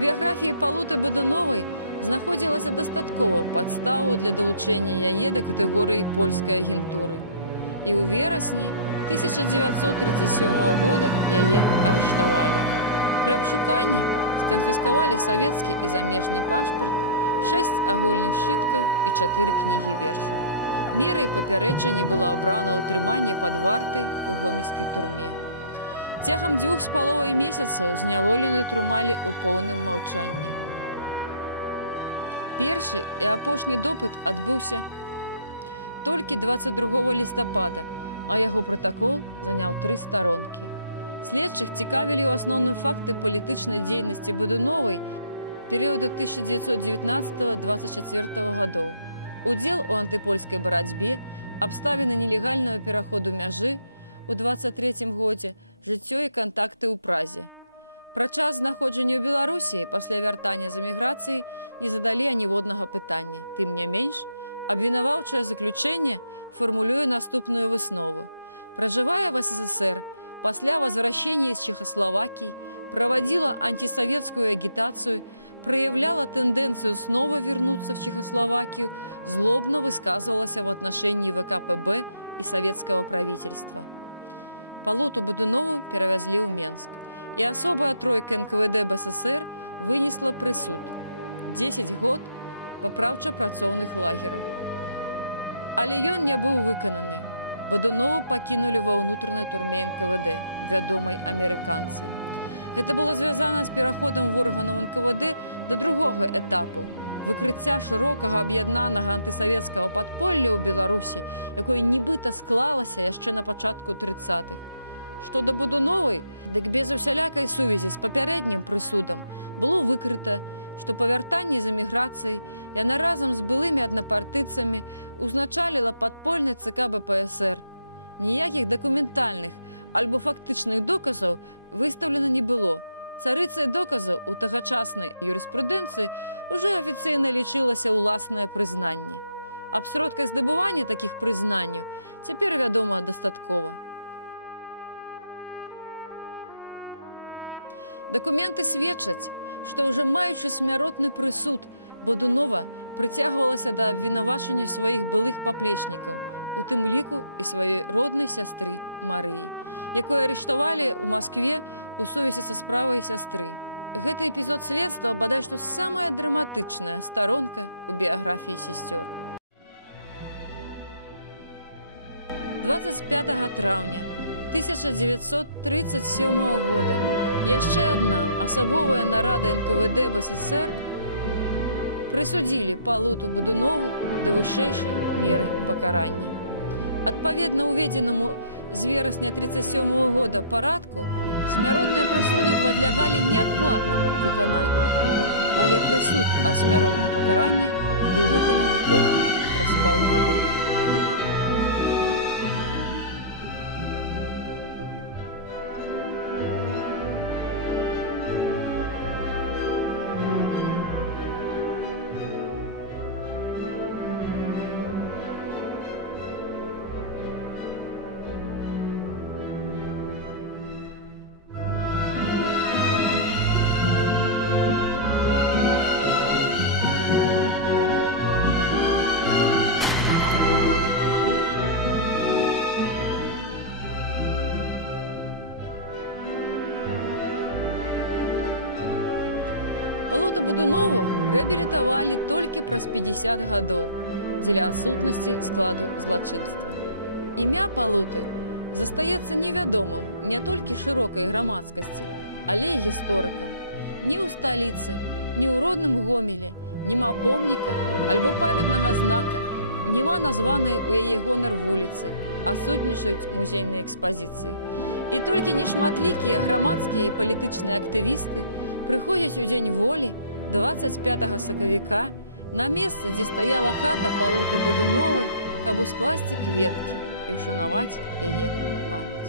біяграфіі Палуты Бодуновай знаходзілася дастаткова падставу для далучэння яе да катэгорыі польскай агентуры. І ў верасні 1937 года яе арыштавалі. Пры абшуканні сканфіскавалі савецкі і замежны пашпарт, 6 агульных сшыткаў і 4 кнігі вершаў. Мерай папярэджання была абрана ўтрыманне пад вартай у гомельскай турме. Цягам 2,5 месяцаў зняволеную трымалі ў поўным маўчанні. Першы і апошні допыт адбыўся толькі 22 лістапада, а яго пратакол заняў 3 старонкі. Следчых цікавілі ў асноўным факты палітычнай дзейнасці Бодуновай перыяду 1919-24 гадоў, удзел у антыпольскай барацьбе, абставіны нелегальнага пераходу мяжы у 23 годзе, жыццё і кантакты ў Празе. Пра час знаходжання ў Беларусі пасля вяртання з эміграцыі не задалі аніводнага пытання. Тым не менш, абвінаваўчае заключэнне фармулюе наступную выснову. Пражывая в СССР, пасля возвращения из Чехословакии, проводила антисоветскую агитацию, проявляла тенденцию снова вернуться в Чехословакию, злобно высказывалась в отношении ВКПБ и советского правительства. Палуту Бодунову перевезли в Менск, и особая тройка НКВД БССР вынесла прысуд – 10 год папраўча-працоўных лагераў. Але ён не быў выкананы. Бодунову пакінулі ва ўнутранай турме НКВД, вядомай амерыканцы. Гэта было звязана з пераходам органаў НКВД да другога этапу – выкрыцця шырокага аб'яднанага антысавецкага падполля ў Беларусі, якое нібыта склалася яшчэ на пачатку 30-х. Што да Бодуновай, дык без усялякай сувязі з папярэднім прысудам было выкрыта, што па вяртанні з эміграцыі яна разам з былымі аднапартыйцамі узначаліла падпольны ЦК БПСР. Ніякіх дакументальных альбо фактычных доказаў выстаўлена не было. Царыцай доказаў у тагачаснай юрыспрудэнцыі ўжо афіцыйна лічылася ўласнае прызнанне. Аб сродках здабывання такіх прызнанняў цяпер вядома дастаткова. Дакументы сведчаць, што ўжо маючы смяротны прысуд, Бодунова прыцягвалася да абвінавачання сваіх былых паплечнікаў, у тым ліку і сваёй роднай сястры Марыі, якую арыштавалі ў Маскве ў сувязі са справай сястры. Гэты эпізод следства бадай што самая драматычная старонка ў біяграфіі сясцёр. 25 траўня 1937 года яшчэ адна асабовая нарада НКВД БССР прысудзілі Палуту Бодунову да вышэйшай меры пакарання. Адпаведна уведзенаму з верасня 1937 года парадку, смяротныя прысуды падлягалі неадкладнаму выкананню, але прысуд о смяротным пакаранні быў выкананы толькі праз паўгады. Палуту Бодунову рэабілітавалі толькі праз 50 гадоў дзеля адсутнасці складу злачынства. Імя Палуты застаецца невядомым не толькі шырокай грамадскасці, але і гісторыкам. Ні ў сталіцы, ні ў родным Гомелі няма помніка альбо памятнага знака, няма названай у яе гонар вуліцы, адсутнічаюць музейныя экспазіцыі. І толькі нешматлікія грамадскія і палітычныя актывісты прыходзяць у дзень волі 25 сакавіка на месца, дзе стаяла хата Палуты Бодуновай, каб ускласці кветкі і ўшанаваць яе памяць.